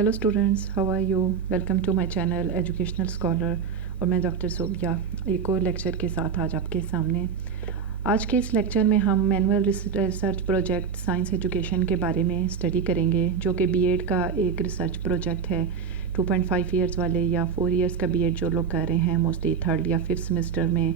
Hello students, how are you? Welcome to my channel educational scholar. और मैं doctor Sobia एक और लेक्चर के साथ आज आपके सामने। आज के इस लेक्चर में हम manual research project science education के बारे में स्टडी करेंगे, जो कि बीएड का एक रिसर्च प्रोजेक्ट है। 2.5 ईयर्स वाले या 4 ईयर्स का बीएड जो लोग कर रहे हैं मोस्टली 3rd या 5th सेमेस्टर में,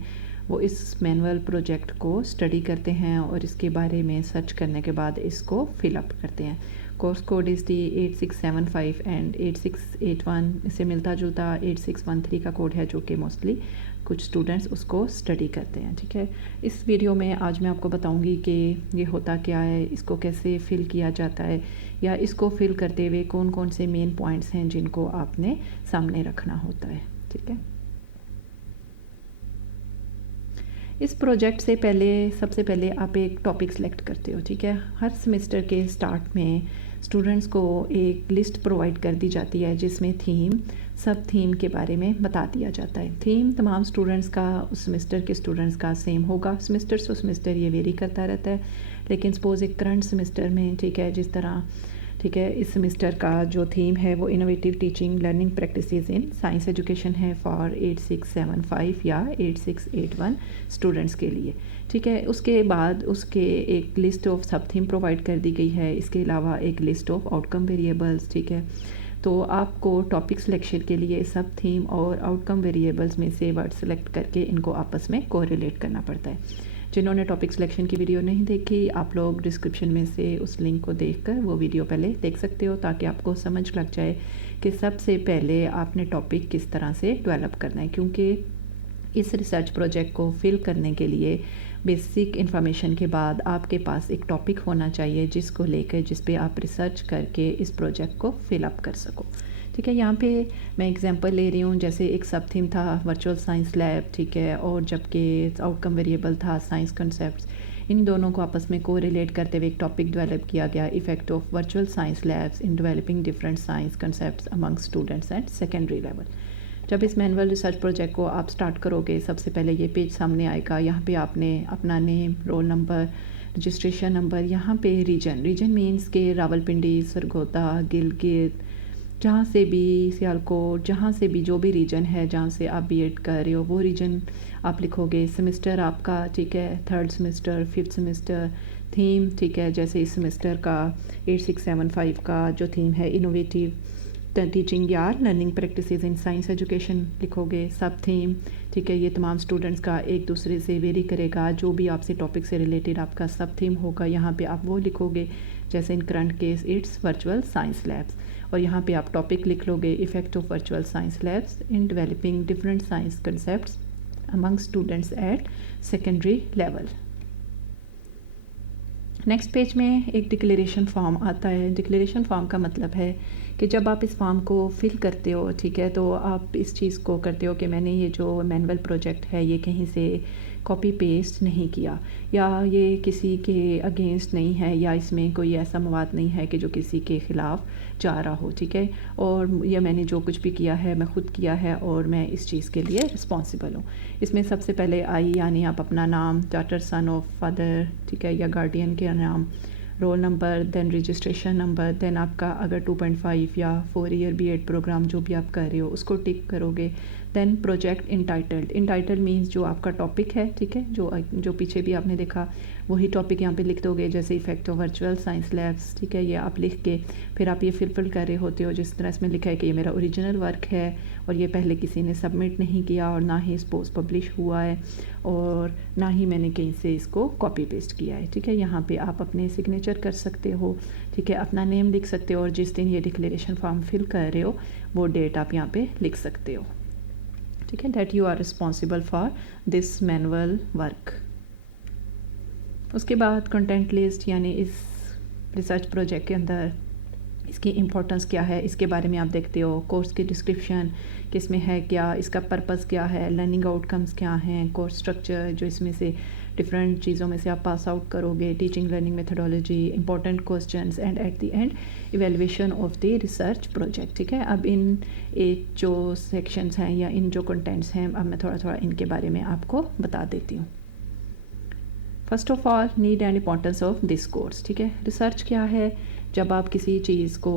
वो इस मैनुअल प्रोजेक्ट को स्टडी करते हैं और इसके बारे में सर्च करने के बाद इसको फिलअप करते हैं। कोर्स कोड इस डी 8675 एंड 8681, इससे मिलता जुलता 8613 का कोड है, जो कि मोस्टली कुछ स्टूडेंट्स उसको स्टडी करते हैं। ठीक है, इस वीडियो में आज मैं आपको बताऊंगी कि ये होता क्या है, इसको कैसे फिल किया जाता है, या इसको फिल करते हुए कौन कौन से मेन पॉइंट्स हैं जिनको आपने सामने रखना होता है। ठीक है, इस प्रोजेक्ट से सबसे पहले आप एक टॉपिक सेलेक्ट करते हो। ठीक है, हर सेमेस्टर के स्टार्ट में स्टूडेंट्स को एक लिस्ट प्रोवाइड कर दी जाती है जिसमें सब थीम के बारे में बता दिया जाता है। थीम तमाम स्टूडेंट्स का, उस सेमेस्टर के स्टूडेंट्स का सेम होगा। सेमेस्टर टू सेमेस्टर ये वेरी करता रहता है, लेकिन सपोज़ एक करंट सेमेस्टर में, ठीक है, जिस तरह, ठीक है, इस सेमेस्टर का जो थीम है वो innovative teaching learning practices in science education है फॉर 8675 या 8681 स्टूडेंट्स के लिए। ठीक है, उसके बाद उसके एक लिस्ट ऑफ सब थीम प्रोवाइड कर दी गई है, इसके अलावा एक लिस्ट ऑफ आउटकम वेरिएबल्स। ठीक है, तो आपको टॉपिक सिलेक्शन के लिए सब थीम और आउटकम वेरिएबल्स में से वर्ड सेलेक्ट करके इनको आपस में कोरिलेट करना पड़ता है। जिन्होंने टॉपिक सिलेक्शन की वीडियो नहीं देखी, आप लोग डिस्क्रिप्शन में से उस लिंक को देखकर वो वीडियो पहले देख सकते हो, ताकि आपको समझ लग जाए कि सबसे पहले आपने टॉपिक किस तरह से डेवलप करना है। क्योंकि इस रिसर्च प्रोजेक्ट को फिल करने के लिए बेसिक इन्फॉर्मेशन के बाद आपके पास एक टॉपिक होना चाहिए जिसको लेकर, जिस पे आप रिसर्च करके इस प्रोजेक्ट को फिलअप कर सको। ठीक है, यहाँ पे मैं एग्जांपल ले रही हूँ, जैसे एक सब थीम था वर्चुअल साइंस लैब। ठीक है, और जबकि आउटकम वेरिएबल था साइंस कॉन्सेप्ट्स। इन दोनों को आपस में को रिलेट करते हुए एक टॉपिक डेवलप किया गया, effect of virtual science labs in developing different science concepts among students at secondary level. जब इस मैनुअल रिसर्च प्रोजेक्ट को आप स्टार्ट करोगे, सबसे पहले ये पेज सामने आएगा। यहाँ पे आपने अपना name, roll number, registration number, यहाँ पे रीजन मीन्स के रावलपिंडी, सरगोदा, गिलगित, जहाँ से भी, सियालकोट, जहाँ से भी जो भी रीजन है जहाँ से आप बीएड कर रहे हो वो रीजन आप लिखोगे। सेमेस्टर आपका, ठीक है, 3rd semester, 5th semester. Theme, ठीक है, जैसे इस सेमेस्टर का 8675 का जो थीम है इनोवेटिव टीचिंग या learning practices in science education लिखोगे। सब थीम, ठीक है, ये तमाम स्टूडेंट्स का एक दूसरे से वेरी करेगा। जो भी आपसे टॉपिक से रिलेटेड आपका सब थीम होगा, यहाँ पे आप वो लिखोगे। जैसे in current case it's virtual science labs, और यहाँ पे आप टॉपिक लिख लोगे effect of virtual science labs in developing different science concepts among students at secondary level. Next page में एक डिक्लेरेशन फॉर्म आता है। डिक्लेरेशन फॉर्म का मतलब है कि जब आप इस फॉर्म को फिल करते हो, ठीक है, तो आप इस चीज़ को करते हो कि मैंने ये जो मैनुअल प्रोजेक्ट है ये कहीं से कॉपी पेस्ट नहीं किया, या ये किसी के अगेंस्ट नहीं है, या इसमें कोई ऐसा मवाद नहीं है कि जो किसी के ख़िलाफ़ जा रहा हो। ठीक है, और यह मैंने जो कुछ भी किया है मैं खुद किया है और मैं इस चीज़ के लिए रिस्पॉन्सिबल हूँ। इसमें सबसे पहले आई यानी आप अपना नाम, डॉटर, सन ऑफ, फादर, ठीक है, या गार्डियन के नाम, roll number, then registration number, then आपका अगर 2.5 या 4 ईयर बीएड प्रोग्राम जो भी आप कर रहे हो उसको टिक करोगे। देन प्रोजेक्ट इंटाइटल्ड मीन्स जो आपका टॉपिक है, ठीक है, जो पीछे भी आपने देखा वही टॉपिक यहाँ पे लिख दोगे। जैसे effect of virtual science labs, ठीक है, ये आप लिख के फिर आप ये फिल कर रहे होते हो जिस तरह इसमें लिखा है कि ये मेरा ओरिजिनल वर्क है और ये पहले किसी ने सबमिट नहीं किया और ना ही सपोज पब्लिश हुआ है और ना ही मैंने कहीं से इसको कॉपी पेस्ट किया है। ठीक है, यहाँ पे आप अपने सिग्नेचर कर सकते हो, ठीक है, अपना नेम लिख सकते हो, और जिस दिन ये डिक्लेरेशन फॉर्म फिल कर रहे हो वो डेट आप यहाँ पे लिख सकते हो। ठीक है, that you are responsible for this manual work. उसके बाद कंटेंट लिस्ट, यानी इस रिसर्च प्रोजेक्ट के अंदर इसकी इम्पोर्टेंस क्या है इसके बारे में आप देखते हो। कोर्स की डिस्क्रिप्शन किस में है, क्या इसका पर्पस क्या है, लर्निंग आउटकम्स क्या हैं, कोर्स स्ट्रक्चर जो इसमें से डिफरेंट चीज़ों में से आप पास आउट करोगे, teaching learning methodology, important questions, and at the end evaluation of the research project. ठीक है, अब इन एक जो सेक्शंस हैं या इन जो कंटेंट्स हैं, अब मैं थोड़ा थोड़ा इनके बारे में आपको बता देती हूँ। First of all, need and importance of this course. ठीक है, रिसर्च क्या है, जब आप किसी चीज़ को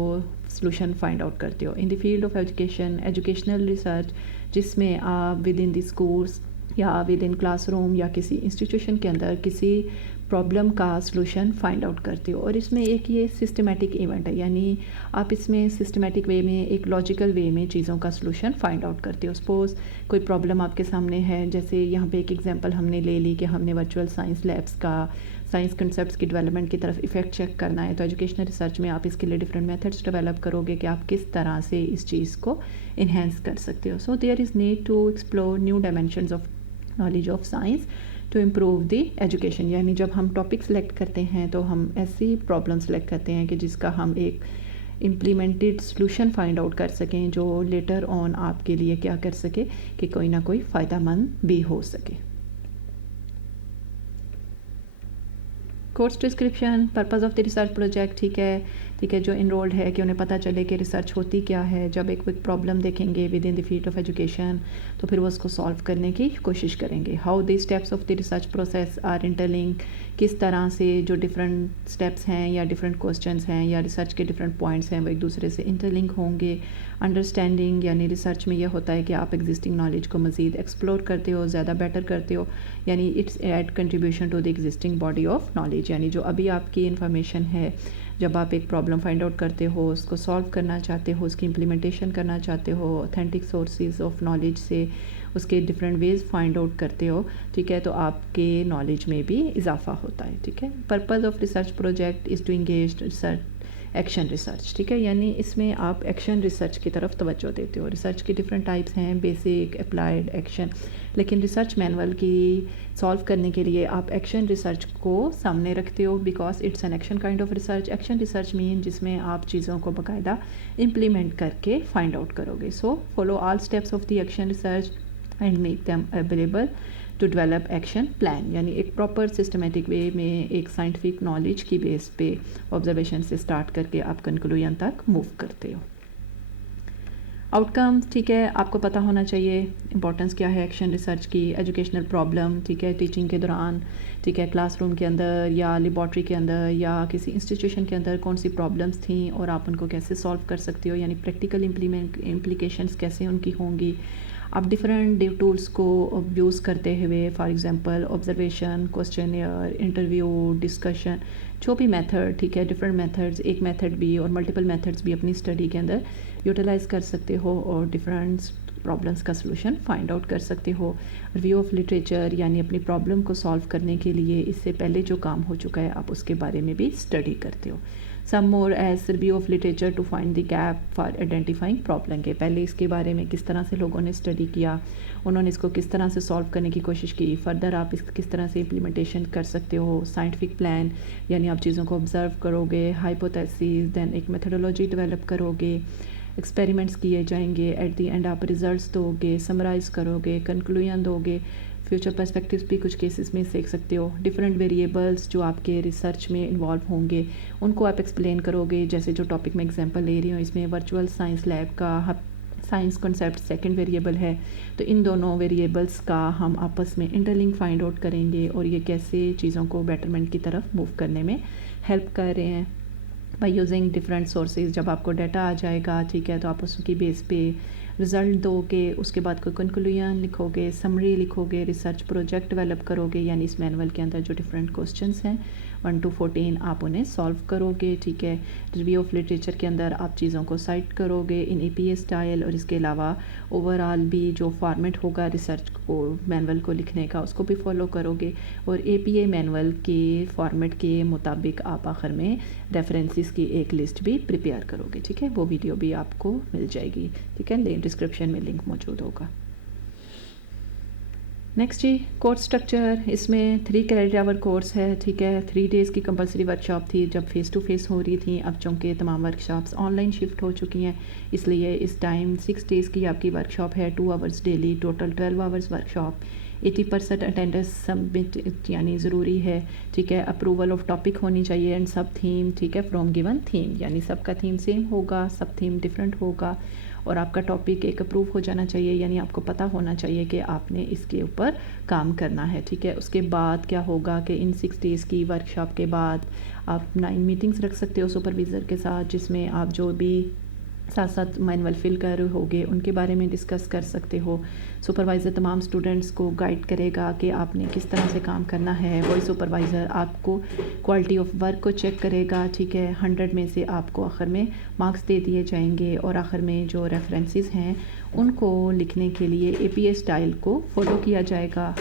सॉल्यूशन फाइंड आउट करते हो इन the field of education, educational research, जिसमें आप विद इन द स्कूल्स या विद इन क्लासरूम या किसी इंस्टीट्यूशन के अंदर किसी प्रॉब्लम का सॉल्यूशन फाइंड आउट करते हो। और इसमें एक ये सिस्टमेटिक इवेंट है, यानी आप इसमें सिस्टमेटिक वे में, एक लॉजिकल वे में चीज़ों का सॉल्यूशन फाइंड आउट करते हो। सपोज़ कोई प्रॉब्लम आपके सामने है, जैसे यहाँ पे एक एग्जांपल हमने ले ली कि हमने वर्चुअल साइंस लैब्स का साइंस कंसेप्ट्स की डेवलपमेंट की तरफ इफेक्ट चेक करना है, तो एजुकेशनल रिसर्च में आप इसके लिए डिफरेंट मेथड्स डेवलप करोगे कि आप किस तरह से इस चीज़ को इन्हेंस कर सकते हो। So there is need to explore new dimensions of knowledge of science to improve the education. यानी जब हम टॉपिक सेलेक्ट करते हैं तो हम ऐसी प्रॉब्लम सेलेक्ट करते हैं कि जिसका हम एक इम्प्लीमेंटेड सॉल्यूशन फाइंड आउट कर सकें, जो लेटर ऑन आपके लिए क्या कर सके कि कोई ना कोई फ़ायदेमंद भी हो सके। Course description, purpose of the research project, ठीक है, जो इनरोल्ड है कि उन्हें पता चले कि रिसर्च होती क्या है। जब एक प्रॉब्लम देखेंगे within the field of education तो फिर वो उसको सॉल्व करने की कोशिश करेंगे। How the steps of the research process are interlink, किस तरह से जो डिफरेंट स्टेप्स हैं या डिफरेंट क्वेश्चंस हैं या रिसर्च के डिफरेंट पॉइंट्स हैं वो एक दूसरे से इंटरलिंक होंगे। अंडरस्टैंडिंग, यानी रिसर्च में यह होता है कि आप एग्जिस्टिंग नॉलेज को मज़ीद एक्सप्लोर करते हो, ज़्यादा बेटर करते हो, यानी it's add contribution to the existing body of knowledge. यानी जो अभी आपकी इन्फॉर्मेशन है, जब आप एक प्रॉब्लम फाइंड आउट करते हो, उसको सॉल्व करना चाहते हो, उसकी इम्प्लीमेंटेशन करना चाहते हो, ऑथेंटिक सोर्सेज ऑफ नॉलेज से उसके डिफरेंट वेज फाइंड आउट करते हो, ठीक है, तो आपके नॉलेज में भी इजाफा होता है। ठीक है, purpose of research project is to engage research action research, ठीक है, यानी इसमें आप एक्शन रिसर्च की तरफ तवज्जो देते हो। रिसर्च की डिफरेंट टाइप्स हैं, बेसिक, अप्लाइड, एक्शन, लेकिन रिसर्च मैनुअल की सॉल्व करने के लिए आप एक्शन रिसर्च को सामने रखते हो because it's an action kind of research. Action research mean जिसमें आप चीज़ों को बाकायदा इम्प्लीमेंट करके फाइंड आउट करोगे। So follow all steps of the action research and make them available to develop action plan, यानी एक प्रॉपर सिस्टमेटिक वे में एक साइंटिफिक नॉलेज की बेस पे ऑब्जर्वेशन से स्टार्ट करके आप कंक्लूजन तक मूव करते हो। आउटकम्स, ठीक है, आपको पता होना चाहिए इंपॉर्टेंस क्या है एक्शन रिसर्च की। एजुकेशनल प्रॉब्लम, ठीक है, टीचिंग के दौरान, ठीक है, क्लासरूम के अंदर या लेबॉर्ट्री के अंदर या किसी इंस्टीट्यूशन के अंदर कौन सी प्रॉब्लम्स थी और आप उनको कैसे सॉल्व कर सकते हो, यानी प्रैक्टिकल इम्प्लीकेशंस कैसे उनकी होंगी। आप डिफरेंट टूल्स को यूज़ करते हुए, for example observation, questionnaire, interview, discussion, जो भी मेथड, ठीक है, डिफरेंट मेथड्स, एक मेथड भी और मल्टीपल मेथड्स भी अपनी स्टडी के अंदर यूटिलाइज़ कर सकते हो और डिफरेंट प्रॉब्लम्स का सलूशन फाइंड आउट कर सकते हो। रिव्यू ऑफ लिटरेचर, यानी अपनी प्रॉब्लम को सॉल्व करने के लिए इससे पहले जो काम हो चुका है आप उसके बारे में भी स्टडी करते हो। Some more as review of literature to find the gap for identifying problem के पहले इसके बारे में किस तरह से लोगों ने स्टडी किया, उन्होंने इसको किस तरह से सॉल्व करने की कोशिश की, फर्दर आप इस किस तरह से इम्प्लीमेंटेशन कर सकते हो। साइंटिफिक प्लान, यानी आप चीज़ों को ऑब्जर्व करोगे, हाइपोथेसिस, देन एक मेथडोलॉजी डेवलप करोगे, एक्सपेरिमेंट्स किए जाएंगे, एट दी एंड आप रिजल्ट्स दोगे, समराइज़ करोगे, कंक्लूजन दोगे, फ्यूचर पर्सपेक्टिव्स भी कुछ केसेस में सीख सकते हो। डिफरेंट वेरिएबल्स जो आपके रिसर्च में इन्वॉल्व होंगे उनको आप एक्सप्लेन करोगे, जैसे जो टॉपिक में एग्जांपल ले रही हूँ इसमें वर्चुअल साइंस लैब का साइंस कॉन्सेप्ट सेकंड वेरिएबल है, तो इन दोनों वेरिएबल्स का हम आपस में इंटरलिंक फाइंड आउट करेंगे और ये कैसे चीज़ों को बेटरमेंट की तरफ मूव करने में हेल्प कर रहे हैं बाय यूजिंग डिफरेंट सोर्सेज। जब आपको डाटा आ जाएगा, ठीक है, तो आप उसकी बेस पे रिज़ल्ट दोगे, उसके बाद कोई कंक्लूजन लिखोगे, समरी लिखोगे, रिसर्च प्रोजेक्ट डेवलप करोगे, यानी इस मैनुअल के अंदर जो डिफरेंट क्वेश्चंस हैं 1 to 14 आप उन्हें सॉल्व करोगे, ठीक है। रिव्यू ऑफ लिटरेचर के अंदर आप चीज़ों को साइट करोगे इन APA स्टाइल, और इसके अलावा ओवरऑल भी जो फॉर्मेट होगा रिसर्च को मैनुअल को लिखने का उसको भी फॉलो करोगे, और APA मैनुअल के फॉर्मेट के मुताबिक आप आखिर में रेफरेंसेस की एक लिस्ट भी प्रिपेयर करोगे, ठीक है। वो वीडियो भी आपको मिल जाएगी, ठीक है, डिस्क्रिप्शन में लिंक मौजूद होगा। नेक्स्ट जी, कोर्स स्ट्रक्चर, इसमें 3 क्रेडिट आवर कोर्स है, ठीक है। 3 डेज़ की कंपलसरी वर्कशॉप थी जब फेस टू फेस हो रही थी, अब चूँकि तमाम वर्कशॉप्स ऑनलाइन शिफ्ट हो चुकी हैं, इसलिए इस टाइम 6 डेज़ की आपकी वर्कशॉप है, 2 hours daily, total 12 hours workshop. 80% attendance submit यानी ज़रूरी है, ठीक है। अप्रूवल ऑफ टॉपिक होनी चाहिए एंड सब थीम, ठीक है, फ्रॉम गिवन थीम, यानी सबका थीम सेम होगा, सब थीम डिफरेंट होगा और आपका टॉपिक एक अप्रूव हो जाना चाहिए, यानी आपको पता होना चाहिए कि आपने इसके ऊपर काम करना है, ठीक है। उसके बाद क्या होगा कि इन 6 डेज़ की वर्कशॉप के बाद आप 9 मीटिंग्स रख सकते हो सुपरवाइज़र के साथ, जिसमें आप जो भी साथ साथ मैनुअल फिल कर रहे होगे उनके बारे में डिस्कस कर सकते हो। सुपरवाइज़र तमाम स्टूडेंट्स को गाइड करेगा कि आपने किस तरह से काम करना है। वही सुपरवाइज़र आपको क्वालिटी ऑफ वर्क को चेक करेगा, ठीक है। 100 में से आपको आखिर में मार्क्स दे दिए जाएंगे और आखिर में जो रेफरेंसेस हैं उनको लिखने के लिए APA स्टाइल को फॉलो किया जाएगा।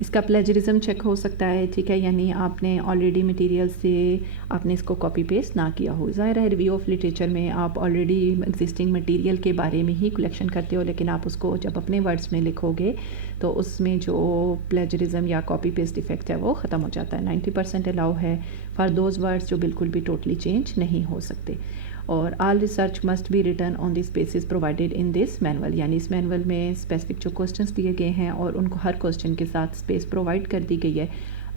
इसका प्लेजरिज्म चेक हो सकता है, ठीक है, यानी आपने ऑलरेडी मटेरियल से आपने इसको कॉपी पेस्ट ना किया हो। ज़ाहिर है रिव्यू ऑफ लिटरेचर में आप ऑलरेडी एग्जिस्टिंग मटेरियल के बारे में ही कलेक्शन करते हो, लेकिन आप उसको जब अपने वर्ड्स में लिखोगे तो उसमें जो प्लेजरिज्म या कॉपी पेस्ट इफेक्ट है वो ख़त्म हो जाता है। 90% अलाउ है फॉर दोज वर्ड्स जो बिल्कुल भी टोटली चेंज नहीं हो सकते। और all research must be written on this basis provided in this manual, यानी इस मैनुअल में स्पेसिफिक जो क्वेश्चंस दिए गए हैं और उनको हर क्वेश्चन के साथ स्पेस प्रोवाइड कर दी गई है।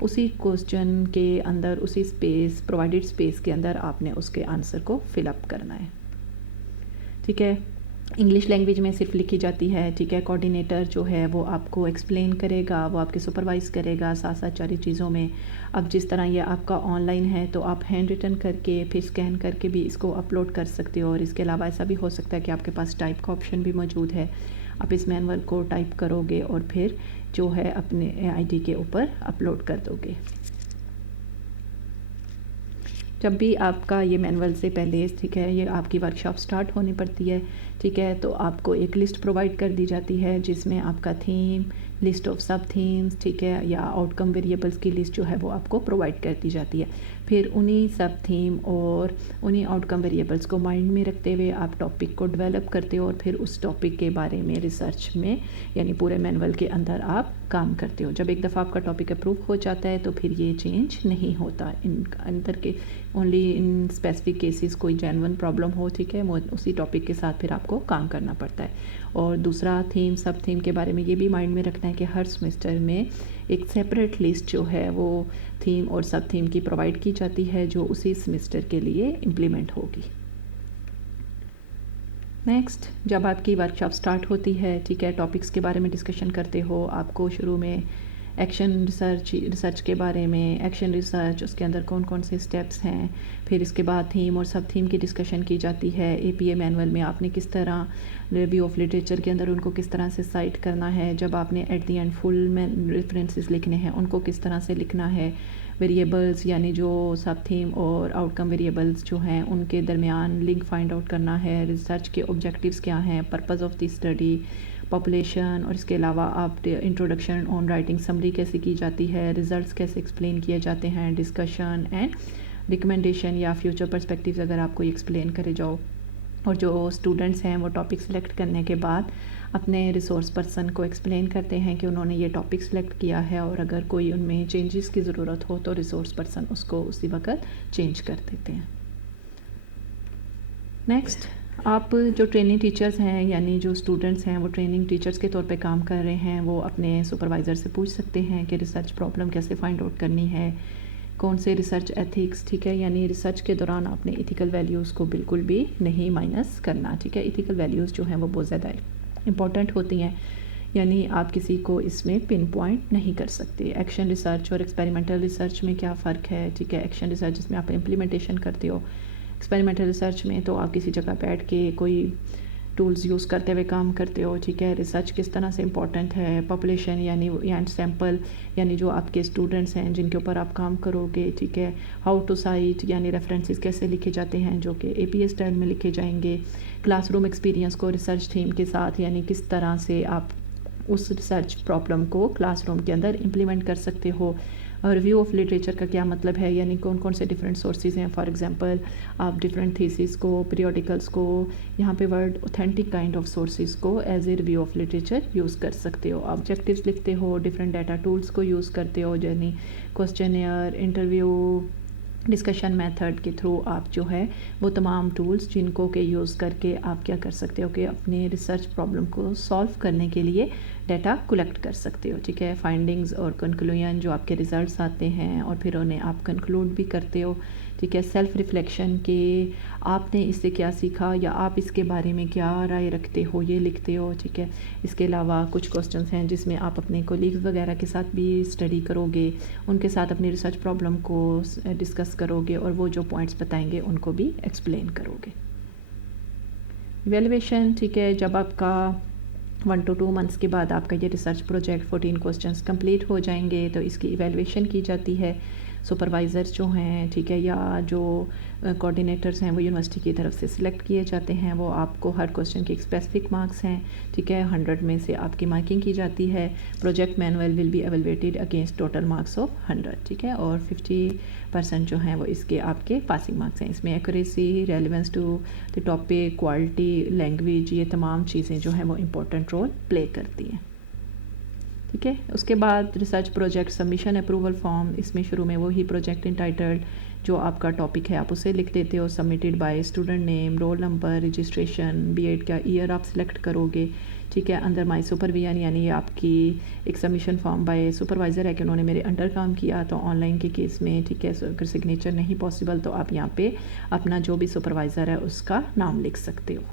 उसी क्वेश्चन के अंदर उसी स्पेस प्रोवाइडेड स्पेस के अंदर आपने उसके आंसर को फिलअप करना है, ठीक है। इंग्लिश लैंग्वेज में सिर्फ लिखी जाती है, ठीक है। कोऑर्डिनेटर जो है वो आपको एक्सप्लेन करेगा, वो आपके सुपरवाइज़ करेगा साथ साथ सारी चीज़ों में। अब जिस तरह ये आपका ऑनलाइन है तो आप हैंड रिटन करके फिर स्कैन करके भी इसको अपलोड कर सकते हो, और इसके अलावा ऐसा भी हो सकता है कि आपके पास टाइप का ऑप्शन भी मौजूद है। आप इस मैनुअल को टाइप करोगे और फिर जो है अपने ID के ऊपर अपलोड कर दोगे। जब भी आपका ये मैनुअल से पहले, ठीक है, ये आपकी वर्कशॉप स्टार्ट होनी पड़ती है, ठीक है, तो आपको एक लिस्ट प्रोवाइड कर दी जाती है जिसमें आपका थीम, लिस्ट ऑफ सब थीम्स, ठीक है, या आउटकम वेरिएबल्स की लिस्ट जो है वो आपको प्रोवाइड कर दी जाती है। फिर उन्हीं सब थीम और उन्हीं आउटकम वेरिएबल्स को माइंड में रखते हुए आप टॉपिक को डेवलप करते हो और फिर उस टॉपिक के बारे में रिसर्च में यानी पूरे मैनुअल के अंदर आप काम करते हो। जब एक दफ़ा आपका टॉपिक अप्रूव हो जाता है तो फिर ये चेंज नहीं होता। इन अंदर के ओनली इन स्पेसिफिक केसेस कोई जेन्युइन प्रॉब्लम हो, ठीक है, वो उसी टॉपिक के साथ फिर आपको काम करना पड़ता है। और दूसरा थीम सब थीम के बारे में ये भी माइंड में रखना है कि हर सेमेस्टर में एक सेपरेट लिस्ट जो है वो थीम और सब थीम की प्रोवाइड की जाती है जो उसी सेमेस्टर के लिए इम्प्लीमेंट होगी। नेक्स्ट, जब आपकी वर्कशॉप स्टार्ट होती है, ठीक है, टॉपिक्स के बारे में डिस्कशन करते हो। आपको शुरू में एक्शन रिसर्च के बारे में, एक्शन रिसर्च उसके अंदर कौन कौन से स्टेप्स हैं, फिर इसके बाद थीम और सब थीम की डिस्कशन की जाती है। APA मैनुअल में आपने किस तरह रिव्यू ऑफ लिटरेचर के अंदर उनको किस तरह से साइट करना है, जब आपने एट दी एंड फुल में रेफरेंसेस लिखने हैं उनको किस तरह से लिखना है। वेरिएबल्स यानी जो सब थीम और आउटकम वेरिएबल्स जो हैं उनके दरमियान लिंक फाइंड आउट करना है। रिसर्च के ऑब्जेक्टिव्स क्या हैं, purpose of the study, population, और इसके अलावा आप इंट्रोडक्शन ऑन राइटिंग समरी कैसे की जाती है, रिजल्ट्स कैसे एक्सप्लेन किए जाते हैं, डिस्कशन एंड रिकमेंडेशन या फ्यूचर पर्सपेक्टिव्स अगर आपको एक्सप्लेन करे जाओ। और जो स्टूडेंट्स हैं वो टॉपिक सेलेक्ट करने के बाद अपने रिसोर्स पर्सन को एक्सप्लेन करते हैं कि उन्होंने ये टॉपिक सेलेक्ट किया है, और अगर कोई उनमें चेंजेस की ज़रूरत हो तो रिसोर्स पर्सन उसको उसी वक्त चेंज कर देते हैं। नेक्स्ट, आप जो ट्रेनिंग टीचर्स हैं यानी जो स्टूडेंट्स हैं वो ट्रेनिंग टीचर्स के तौर पे काम कर रहे हैं, वो अपने सुपरवाइज़र से पूछ सकते हैं कि रिसर्च प्रॉब्लम कैसे फाइंड आउट करनी है, कौन से रिसर्च एथिक्स, ठीक है, यानी रिसर्च के दौरान आपने इथिकल वैल्यूज़ को बिल्कुल भी नहीं माइनस करना, ठीक है। इथिकल वैल्यूज़ जो हैं वो बहुत ज़्यादा इंपॉर्टेंट होती हैं, यानी आप किसी को इसमें पिन पॉइंट नहीं कर सकते। एक्शन रिसर्च और एक्सपेरिमेंटल रिसर्च में क्या फ़र्क है, ठीक है। एक्शन रिसर्च जिसमें आप इम्प्लीमेंटेशन करते हो, एक्सपेरिमेंटल रिसर्च में तो आप किसी जगह बैठ के कोई टूल्स यूज़ करते हुए काम करते हो, ठीक है। रिसर्च किस तरह से इंपॉर्टेंट है, पॉपुलेशन यानी सैम्पल यानी जो आपके स्टूडेंट्स हैं जिनके ऊपर आप काम करोगे, ठीक है। हाउ टू साइट यानी रेफरेंसेस कैसे लिखे जाते हैं जो कि APA स्टाइल में लिखे जाएंगे। क्लासरूम एक्सपीरियंस को रिसर्च थीम के साथ यानी किस तरह से आप उस रिसर्च प्रॉब्लम को क्लासरूम के अंदर इम्प्लीमेंट कर सकते हो। रिव्यू ऑफ लिटरेचर का क्या मतलब है, यानी कौन कौन से डिफरेंट सोर्सेज हैं। फॉर एग्जांपल आप डिफरेंट थीसिस को, पीरियोडिकल्स को, यहाँ पे word authentic kind of sources को as a review of literature use कर सकते हो। ऑब्जेक्टिव्स लिखते हो, डिफरेंट डाटा टूल्स को यूज़ करते हो, यानी क्वेश्चनएयर, इंटरव्यू, डिस्कशन मेथड के थ्रू आप जो है वो तमाम टूल्स जिनको के यूज़ करके आप क्या कर सकते हो कि अपने रिसर्च प्रॉब्लम को सॉल्व करने के लिए डाटा कलेक्ट कर सकते हो, ठीक है। फाइंडिंग्स और कंक्लूजन जो आपके रिजल्ट्स आते हैं और फिर उन्हें आप कंक्लूड भी करते हो, ठीक है। सेल्फ रिफ्लेक्शन के आपने इससे क्या सीखा या आप इसके बारे में क्या राय रखते हो ये लिखते हो, ठीक है। इसके अलावा कुछ क्वेश्चंस हैं जिसमें आप अपने कोलीग्स वगैरह के साथ भी स्टडी करोगे, उनके साथ अपनी रिसर्च प्रॉब्लम को डिस्कस करोगे और वो जो पॉइंट्स बताएंगे उनको भी एक्सप्लेन करोगे। इवेलुएशन, ठीक है, जब आपका 1 to 2 मंथ्स के बाद आपका ये रिसर्च प्रोजेक्ट 14 क्वेश्चंस कंप्लीट हो जाएंगे तो इसकी इवेलुएशन की जाती है। सुपरवाइज़र्स जो हैं, ठीक है, या जो कोऑर्डिनेटर्स हैं वो यूनिवर्सिटी की तरफ से सिलेक्ट किए जाते हैं। वो आपको हर क्वेश्चन के एक स्पेसिफिक मार्क्स हैं, ठीक है, 100 में से आपकी मार्किंग की जाती है। Project manual will be evaluated against total marks of 100, ठीक है, और 50% जो हैं वो इसके आपके पासिंग मार्क्स हैं। इसमें accuracy, relevance to the topic, quality, language, ये तमाम चीज़ें जो हैं वो इम्पोर्टेंट रोल प्ले करती हैं, ठीक है। उसके बाद research project submission approval form, इसमें शुरू में वही प्रोजेक्ट इंटाइटल्ड जो आपका टॉपिक है आप उसे लिख देते हो। Submitted by student name, roll number, registration, BEd का ईयर आप सिलेक्ट करोगे, ठीक है। अंडर माय सुपरविजन, यानी ये आपकी एक सबमिशन फॉर्म बाय सुपरवाइज़र है कि उन्होंने मेरे अंडर काम किया। तो ऑनलाइन के केस में, ठीक है, अगर सिग्नेचर नहीं पॉसिबल तो आप यहाँ पे अपना जो भी सुपरवाइज़र है उसका नाम लिख सकते हो।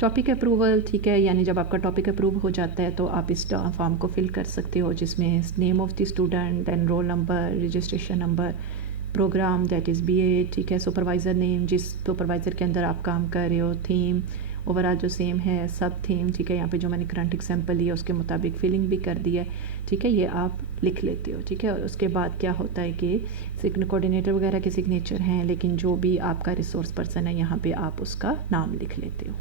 टॉपिक अप्रूवल, ठीक है, यानी जब आपका टॉपिक अप्रूव हो जाता है तो आप इस फॉर्म को फिल कर सकते हो जिसमें name of the student, then roll number, registration number, programme that is BA, ठीक है, सुपरवाइज़र नेम जिस सुपरवाइज़र के अंदर आप काम कर रहे हो, थीम ओवरऑल जो सेम है, सब थीम, ठीक है। यहाँ पे जो मैंने करंट एग्जाम्पल लिया उसके मुताबिक फिलिंग भी कर दी है, ठीक है, ये आप लिख लेते हो, ठीक है। और उसके बाद क्या होता है कि कोऑर्डिनेटर वगैरह के सिग्नेचर हैं, लेकिन जो भी आपका रिसोर्स पर्सन है यहाँ पे आप उसका नाम लिख लेते हो,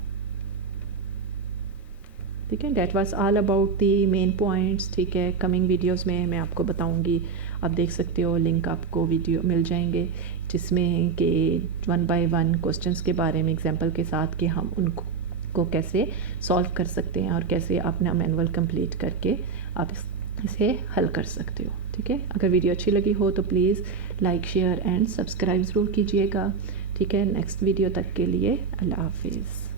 ठीक है। That was all about the main points, ठीक है। कमिंग वीडियोस में मैं आपको बताऊंगी, आप देख सकते हो लिंक आपको वीडियो मिल जाएंगे जिसमें कि 1 by 1 क्वेश्चंस के बारे में एग्जांपल के साथ कि हम उनको कैसे सॉल्व कर सकते हैं और कैसे अपना मैनुअल कंप्लीट करके आप इसे हल कर सकते हो, ठीक है। अगर वीडियो अच्छी लगी हो तो please like, share and subscribe ज़रूर कीजिएगा, ठीक है। नेक्स्ट वीडियो तक के लिए अल्लाह हाफिज़।